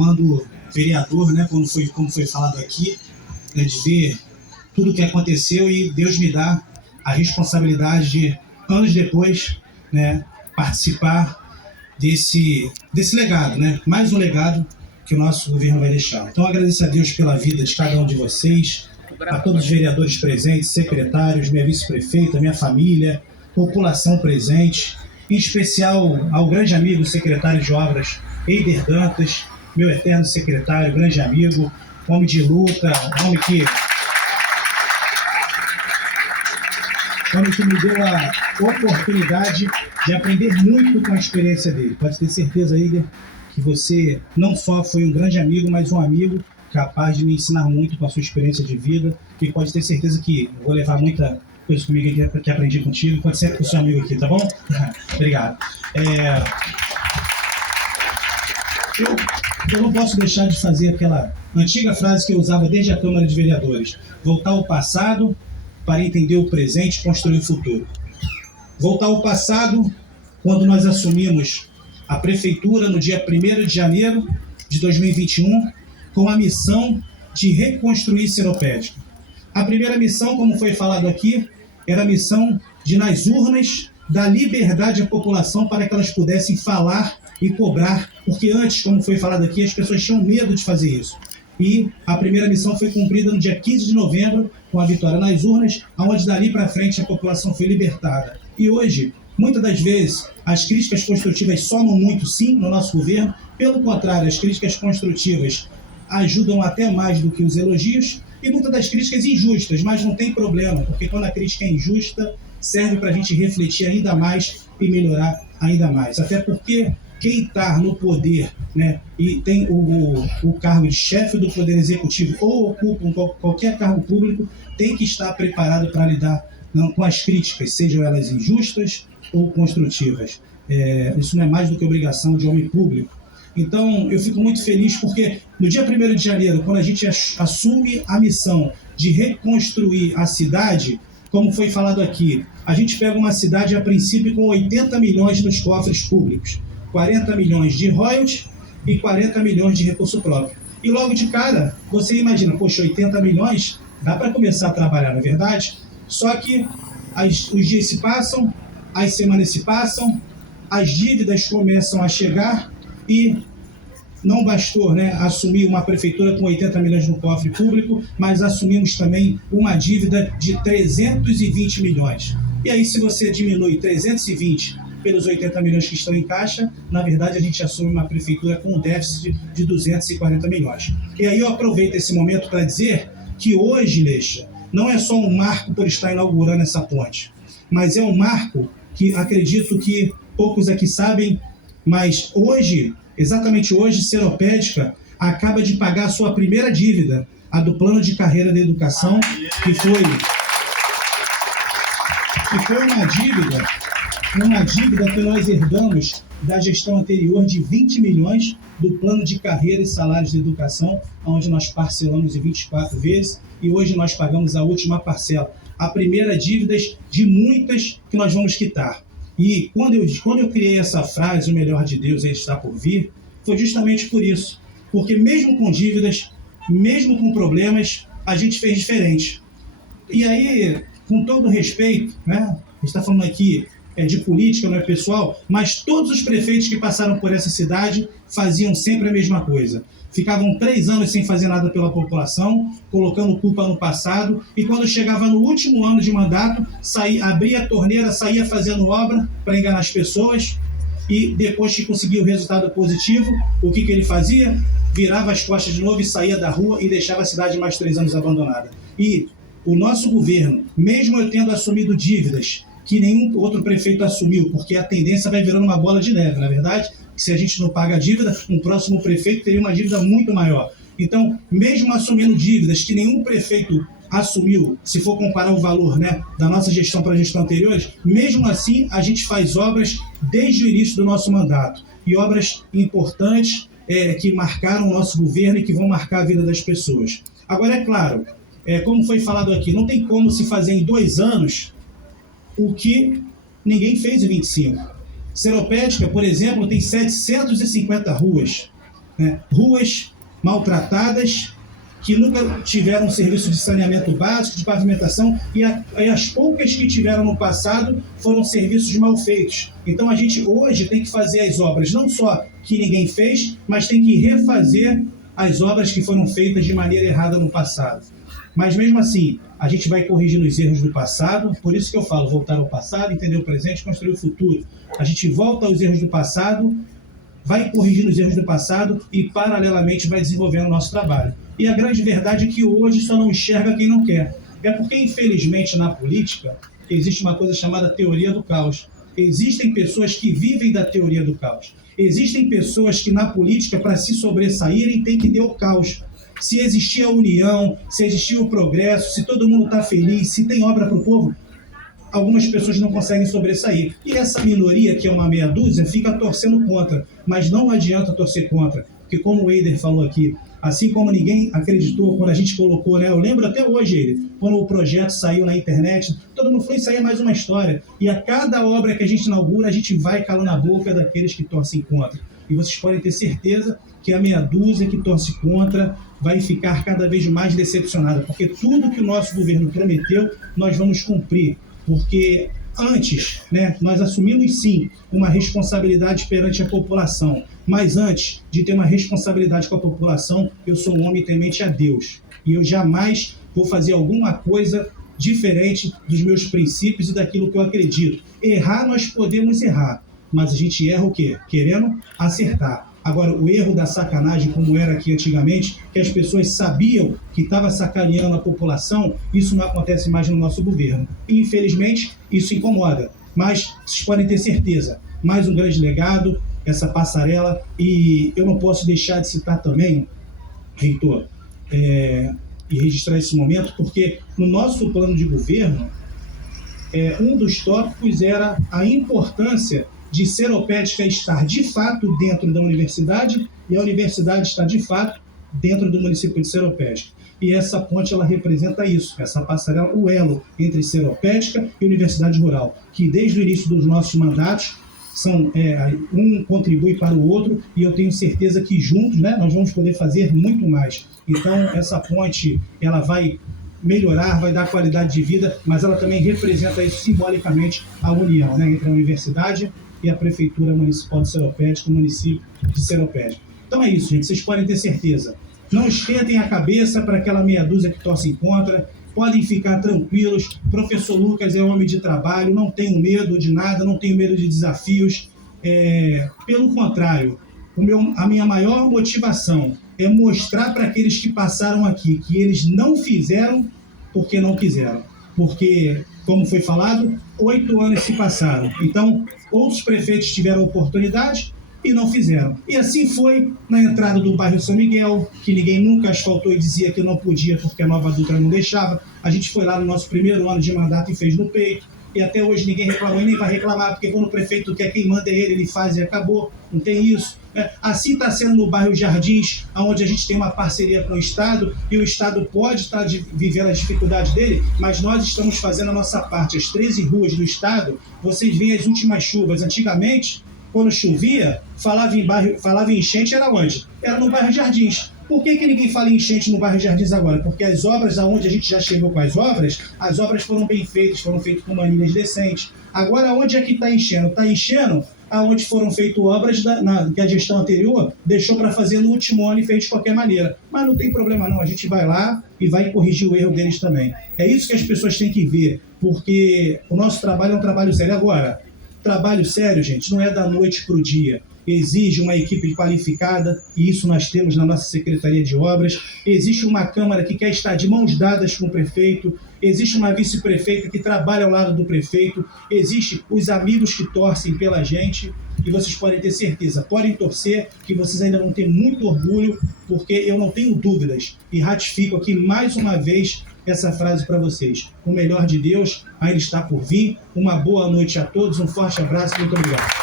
quando vereador, né, como foi falado aqui, né, de ver tudo o que aconteceu e Deus me dá a responsabilidade de, anos depois, né, participar desse legado, né? Mais um legado que o nosso governo vai deixar. Então, agradeço a Deus pela vida de cada um de vocês, a todos os vereadores presentes, secretários, minha vice-prefeita, minha família, população presente, em especial ao grande amigo secretário de Obras, Eider Dantas, meu eterno secretário, grande amigo, homem de luta, homem que me deu a oportunidade de aprender muito com a experiência dele. Pode ter certeza, Eider, que você não só foi um grande amigo, mas um amigo capaz de me ensinar muito com a sua experiência de vida, e pode ter certeza que eu vou levar muita coisa comigo aqui que aprendi contigo. Pode ser com o seu amigo aqui, tá bom? Obrigado. Eu não posso deixar de fazer aquela antiga frase que eu usava desde a Câmara de Vereadores: voltar ao passado para entender o presente e construir o futuro. Voltar ao passado, quando nós assumimos a prefeitura no dia 1º de janeiro de 2021, com a missão de reconstruir Seropédica. A primeira missão, como foi falado aqui, era a missão de, nas urnas, dar liberdade à população para que elas pudessem falar e cobrar, porque antes, como foi falado aqui, as pessoas tinham medo de fazer isso. E a primeira missão foi cumprida no dia 15 de novembro, com a vitória nas urnas, onde dali para frente a população foi libertada. E hoje, muitas das vezes, as críticas construtivas somam muito, sim, no nosso governo. Pelo contrário, as críticas construtivas ajudam até mais do que os elogios, e muitas das críticas injustas, mas não tem problema, porque quando a crítica é injusta, serve para a gente refletir ainda mais e melhorar ainda mais. Até porque quem está no poder, né, e tem o cargo de chefe do Poder Executivo ou ocupa qualquer cargo público, tem que estar preparado para lidar com as críticas, sejam elas injustas ou construtivas. Isso não é mais do que obrigação de homem público. Então, eu fico muito feliz porque no dia 1º de janeiro, quando a gente assume a missão de reconstruir a cidade, como foi falado aqui, a gente pega uma cidade a princípio com 80 milhões nos cofres públicos, 40 milhões de royalties e 40 milhões de recurso próprio. E logo de cara, você imagina, poxa, 80 milhões, dá para começar a trabalhar, não é verdade? Só que os dias se passam, as semanas se passam, as dívidas começam a chegar e não bastou, né, assumir uma prefeitura com 80 milhões no cofre público, mas assumimos também uma dívida de 320 milhões. E aí, se você diminui 320 pelos 80 milhões que estão em caixa, na verdade a gente assume uma prefeitura com um déficit de 240 milhões. E aí eu aproveito esse momento para dizer que hoje, Leixa, não é só um marco por estar inaugurando essa ponte, mas é um marco que acredito que poucos aqui sabem, mas hoje, exatamente hoje, Seropédica acaba de pagar a sua primeira dívida, a do Plano de Carreira da Educação, que foi uma dívida que nós herdamos da gestão anterior de 20 milhões do Plano de Carreira e Salários de Educação, onde nós parcelamos em 24 vezes e hoje nós pagamos a última parcela. A primeira dívida de muitas que nós vamos quitar. E quando eu criei essa frase, o melhor de Deus está por vir, foi justamente por isso. Porque mesmo com dívidas, mesmo com problemas, a gente fez diferente. E aí, com todo respeito, né, a gente está falando aqui de política, não é pessoal, mas todos os prefeitos que passaram por essa cidade faziam sempre a mesma coisa. Ficavam 3 anos sem fazer nada pela população, colocando culpa no passado, e quando chegava no último ano de mandato, abria a torneira, saía fazendo obra para enganar as pessoas, e depois que conseguia o resultado positivo, o que ele fazia? Virava as costas de novo e saía da rua e deixava a cidade mais 3 anos abandonada. E o nosso governo, mesmo eu tendo assumido dívidas que nenhum outro prefeito assumiu, porque a tendência vai virando uma bola de neve, na verdade, se a gente não paga a dívida, um próximo prefeito teria uma dívida muito maior. Então, mesmo assumindo dívidas que nenhum prefeito assumiu, se for comparar o valor, né, da nossa gestão para a gestão anterior, mesmo assim a gente faz obras desde o início do nosso mandato, e obras importantes que marcaram o nosso governo e que vão marcar a vida das pessoas. Agora, é claro, como foi falado aqui, não tem como se fazer em 2 anos o que ninguém fez em 25. Seropédica, por exemplo, tem 750 ruas. né? Ruas maltratadas, que nunca tiveram um serviço de saneamento básico, de pavimentação, e as poucas que tiveram no passado foram serviços mal feitos. Então a gente hoje tem que fazer as obras, não só que ninguém fez, mas tem que refazer as obras que foram feitas de maneira errada no passado. Mas mesmo assim, a gente vai corrigindo os erros do passado, por isso que eu falo, voltar ao passado, entender o presente, construir o futuro. A gente volta aos erros do passado, vai corrigindo os erros do passado e, paralelamente, vai desenvolvendo o nosso trabalho. E a grande verdade é que hoje só não enxerga quem não quer. É porque, infelizmente, na política, existe uma coisa chamada teoria do caos. Existem pessoas que vivem da teoria do caos. Existem pessoas que, na política, para se sobressaírem, tem que ter o caos. Se existir a união, se existir o progresso, se todo mundo está feliz, se tem obra para o povo, algumas pessoas não conseguem sobressair. E essa minoria, que é uma meia dúzia, fica torcendo contra. Mas não adianta torcer contra, porque como o Eider falou aqui, assim como ninguém acreditou quando a gente colocou, né? Eu lembro até hoje, Eider, quando o projeto saiu na internet, todo mundo falou, isso aí é mais uma história. E a cada obra que a gente inaugura, a gente vai calando a boca daqueles que torcem contra. E vocês podem ter certeza que a meia dúzia que torce contra vai ficar cada vez mais decepcionada, porque tudo que o nosso governo prometeu, nós vamos cumprir. Porque antes, né, nós assumimos sim uma responsabilidade perante a população, mas antes de ter uma responsabilidade com a população, eu sou um homem temente a Deus. E eu jamais vou fazer alguma coisa diferente dos meus princípios e daquilo que eu acredito. Errar, nós podemos errar, mas a gente erra o quê? Querendo acertar. Agora, o erro da sacanagem, como era aqui antigamente, que as pessoas sabiam que estava sacaneando a população, isso não acontece mais no nosso governo. E, infelizmente, isso incomoda. Mas vocês podem ter certeza, mais um grande legado, essa passarela. E eu não posso deixar de citar também, reitor, e registrar esse momento, porque no nosso plano de governo, um dos tópicos era a importância de Seropédica estar de fato dentro da universidade e a universidade estar de fato dentro do município de Seropédica. E essa ponte, ela representa isso, essa passarela, o elo entre Seropédica e Universidade Rural, que desde o início dos nossos mandatos, um contribui para o outro, e eu tenho certeza que juntos, né, nós vamos poder fazer muito mais. Então, essa ponte, ela vai melhorar, vai dar qualidade de vida, mas ela também representa isso simbolicamente, a união, né, entre a universidade e a Prefeitura Municipal de Seropédica, o município de Seropédica. Então é isso, gente, vocês podem ter certeza. Não esquentem a cabeça para aquela meia dúzia que torcem contra, podem ficar tranquilos, professor Lucas é homem de trabalho, não tenho medo de nada, não tenho medo de desafios, pelo contrário, a minha maior motivação é mostrar para aqueles que passaram aqui que eles não fizeram porque não quiseram. Porque, como foi falado, 8 anos se passaram. Então, outros prefeitos tiveram oportunidade e não fizeram. E assim foi na entrada do bairro São Miguel, que ninguém nunca asfaltou e dizia que não podia porque a Nova Dutra não deixava. A gente foi lá no nosso primeiro ano de mandato e fez no peito. E até hoje ninguém reclamou e nem vai reclamar, porque quando o prefeito quer, quem manda é ele faz e acabou. Não tem isso. Assim está sendo no bairro Jardins, onde a gente tem uma parceria com o Estado, e o Estado pode estar vivendo a dificuldade dele, mas nós estamos fazendo a nossa parte. As 13 ruas do Estado, vocês veem as últimas chuvas. Antigamente, quando chovia, falava em enchente, era onde? Era no bairro Jardins. Por que ninguém fala em enchente no bairro Jardins agora? Porque as obras, aonde a gente já chegou com as obras foram bem feitas, foram feitas com manilhas decentes. Agora, onde é que está enchendo? Está enchendo aonde foram feitas obras que a gestão anterior deixou para fazer no último ano e fez de qualquer maneira. Mas não tem problema não, a gente vai lá e vai corrigir o erro deles também. É isso que as pessoas têm que ver, porque o nosso trabalho é um trabalho sério. Agora, trabalho sério, gente, não é da noite para o dia. Exige uma equipe qualificada, e isso nós temos na nossa Secretaria de Obras. Existe uma Câmara que quer estar de mãos dadas com o prefeito, existe uma vice-prefeita que trabalha ao lado do prefeito, existe os amigos que torcem pela gente, e vocês podem ter certeza, podem torcer, que vocês ainda vão ter muito orgulho, porque eu não tenho dúvidas, e ratifico aqui mais uma vez essa frase para vocês. O melhor de Deus ainda está por vir. Uma boa noite a todos, um forte abraço e muito obrigado.